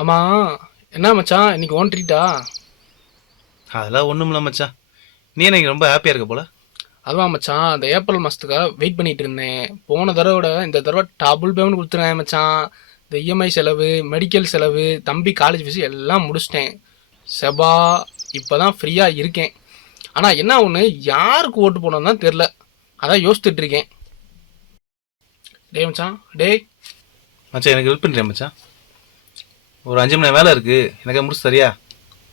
ஆமா. என்ன மச்சான் இன்னைக்கு ஓன் ட்ரீட்டா? அதெல்லாம் ஒன்றும் இல்லை மச்சான். நீ எனக்கு ரொம்ப ஹாப்பியாக இருக்க போல. அதுவா மச்சான், அந்த ஏப்ரல் மாசத்துக்காக வெயிட் பண்ணிட்டு இருந்தேன். போன தடவை இந்த தடவை டபுள் பேமெண்ட் கொடுத்துருவேன் மச்சான். இந்த இஎம்ஐ செலவு, மெடிக்கல் செலவு, தம்பி காலேஜ் ஃபீஸ் எல்லாம் முடிச்சிட்டேன். செபா இப்பதான் ஃப்ரீயா இருக்கேன். ஆனா என்ன ஒண்ணு, யாருக்கு ஓட்டு போடணும்னு தான் தெரியல. அதான் யோசிச்சுட்டு இருக்கேன். டேய் மச்சான், டேய். மச்சான் எனக்கு ஹெல்ப் பண்ணுறேன் மச்சான். ஒரு 5 மணி நேரம் வேலை இருக்குது, எனக்கு முடிச்சு சரியா?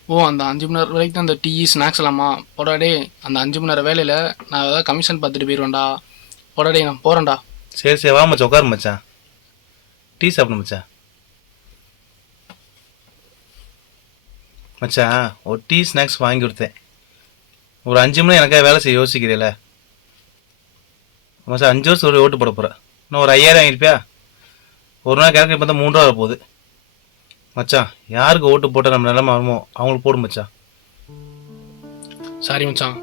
ஓ, அந்த 5 மணி நேரம் வரைக்கும் தான் அந்த டீ ஸ்நாக்ஸ் எல்லாமா? போடா டே, அந்த 5 மணி நேரம் வேலையில் நான் ஏதாவது கமிஷன் பார்த்துட்டு போயிடுவேன்டா. போடா டே, நான் போகிறேன்டா. சரி சரி வா மச்சான், உட்காரு மச்சான். டீ சாப்பிடணும் மச்சான். மச்சான் ஒரு டீ ஸ்நாக்ஸ் வாங்கி கொடுத்தேன். ஒரு 5 மணி எனக்காக வேலை செய்ய யோசிக்கிறீல மச்சான். 5 வருஷம் ஒரு ஓட்டு போட போகிறேன். இன்னும் ஒரு 5000 வாங்கியிருப்பியா? ஒரு நாள் கிழக்கு பார்த்தா 3 ரூபா போகுது மச்சான். யாருக்கு ஓட்டு போட்டால் நம்ம நிலமை வருமோ அவங்களுக்கு போடும் மச்சான். சாரி மச்சான்.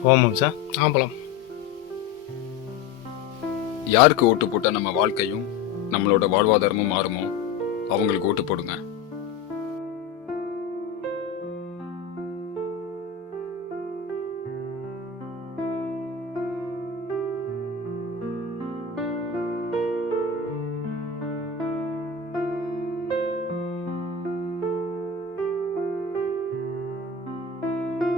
போவோம் மச்சான். போலாம். யாருக்கு ஓட்டு போட்டால் நம்ம வாழ்க்கையும் நம்மளோட வாழ்வாதாரமும் மாறுமோ அவங்களுக்கு ஓட்டு போடுங்க.